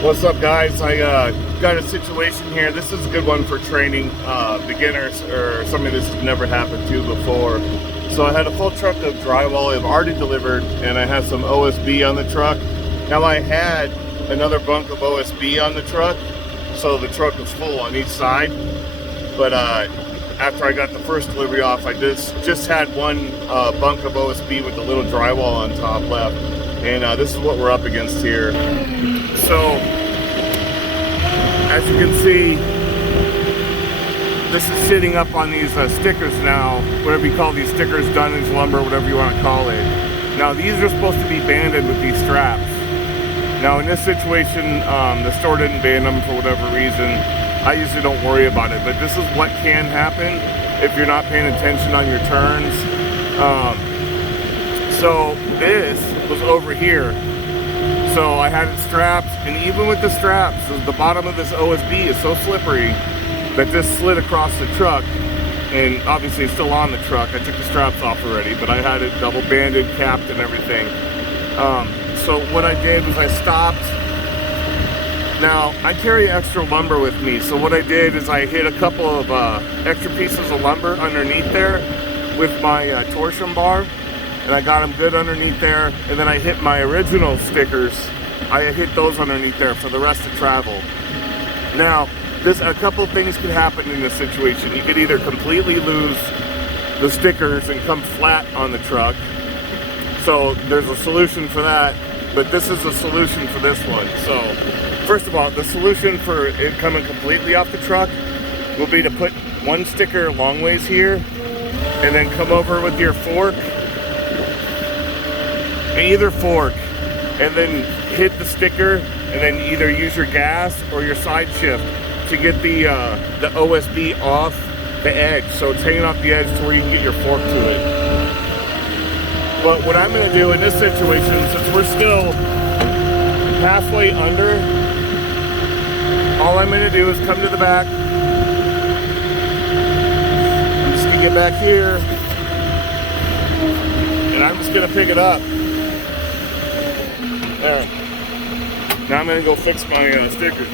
What's up, guys? I got a situation here. This is a good one for training beginners or somebody this has never happened to before. So I had a full truck of drywall I've already delivered, and I had some OSB on the truck. Now I had another bunk of OSB on the truck, so the truck was full on each side. But after I got the first delivery off, I just had one bunk of OSB with the little drywall on top left. And this is what we're up against here. So, as you can see, this is sitting up on these stickers now, whatever you call these stickers, dunnage lumber, whatever you want to call it. Now, these are supposed to be banded with these straps. Now, in this situation, the store didn't band them for whatever reason. I usually don't worry about it, but this is what can happen if you're not paying attention on your turns. So, this was over here. So I had it strapped, and even with the straps, the bottom of this OSB is so slippery that this slid across the truck, and obviously it's still on the truck. I took the straps off already, but I had it double banded, capped, and everything. So what I did was I stopped. Now, I carry extra lumber with me, so what I did is I hit a couple of extra pieces of lumber underneath there with my torsion bar. And I got them good underneath there, and then I hit my original stickers. I hit those underneath there for the rest of travel. Now, a couple of things could happen in this situation. You could either completely lose the stickers and come flat on the truck. So there's a solution for that, but this is a solution for this one. So first of all, the solution for it coming completely off the truck will be to put one sticker long ways here, and then come over with your fork, either fork, and then hit the sticker, and then either use your gas or your side shift to get the OSB off the edge, so it's hanging off the edge to where you can get your fork to it. But what I'm going to do in this situation, since we're still halfway under, all I'm going to do is come to the back. I'm just going to get back here, and I'm just going to pick it up. There. Now I'm going to go fix my stickers.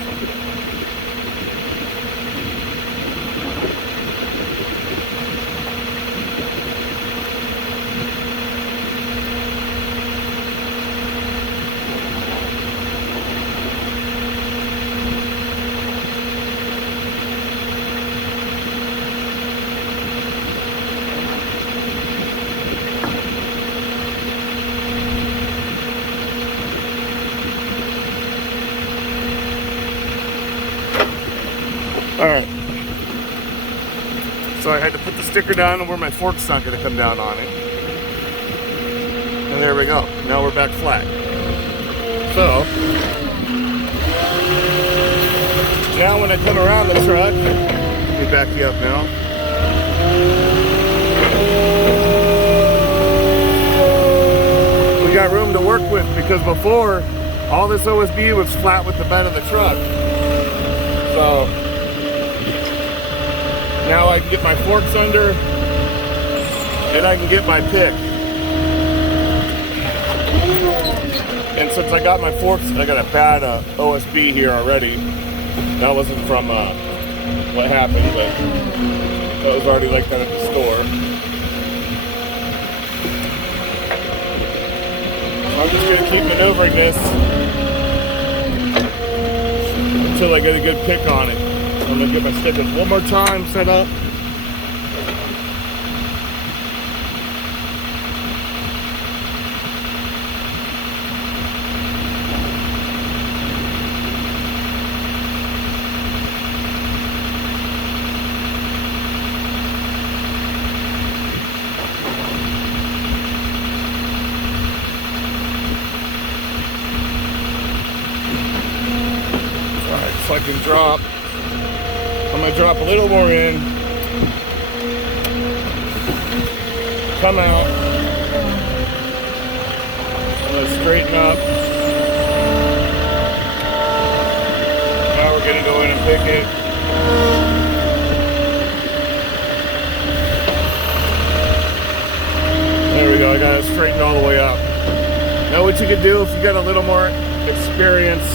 Alright, so I had to put the sticker down where my fork's not going to come down on it. And there we go. Now we're back flat. So, now when I come around the truck, let me back you up now. We got room to work with, because before, all this OSB was flat with the bed of the truck. So, now I can get my forks under, and I can get my pick. And since I got my forks, I got a bad OSB here already. That wasn't from what happened, but that was already like that at the store. So I'm just going to keep maneuvering this until I get a good pick on it. I'm going to get my stickers one more time set up. Alright, so I can drop. I'm going to drop a little more in, come out, I'm going to straighten up. Now we're going to go in and pick it. There we go, I got it straightened all the way up. Now what you can do if you got a little more experience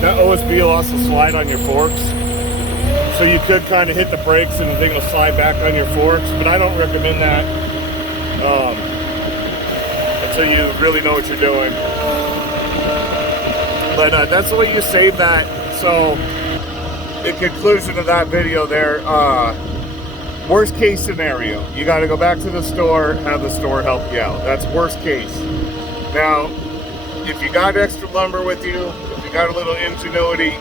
that OSB will also slide on your forks. So you could kind of hit the brakes and the thing will slide back on your forks, but I don't recommend that until you really know what you're doing. But that's the way you save that. So in conclusion of that video there, worst case scenario, you got to go back to the store, have the store help you out. That's worst case. Now, if you got extra lumber with you, if you got a little ingenuity,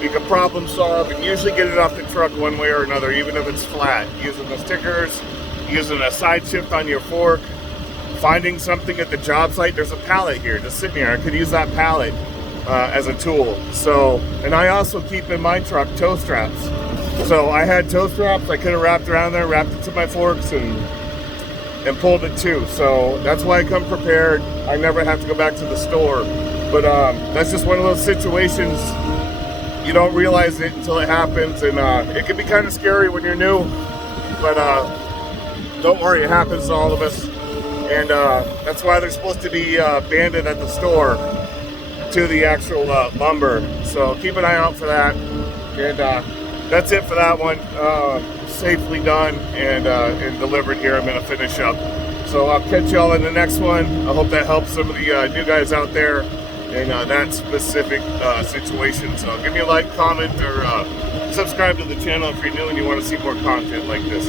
you can problem solve and usually get it off the truck one way or another, even if it's flat. Using the stickers, using a side shift on your fork, finding something at the job site. There's a pallet here, just sitting here. I could use that pallet as a tool. So, and I also keep in my truck toe straps. So I had toe straps I could have wrapped around there, wrapped it to my forks and pulled it too. So that's why I come prepared. I never have to go back to the store. But that's just one of those situations. You don't realize it until it happens, and it can be kind of scary when you're new, but don't worry, it happens to all of us, and that's why they're supposed to be banded at the store to the actual lumber, so keep an eye out for that, and that's it for that one. Safely done and delivered here. I'm going to finish up, so I'll catch y'all in the next one. I hope that helps some of the new guys out there in that specific situation. So give me a like, comment, or subscribe to the channel if you're new and you want to see more content like this.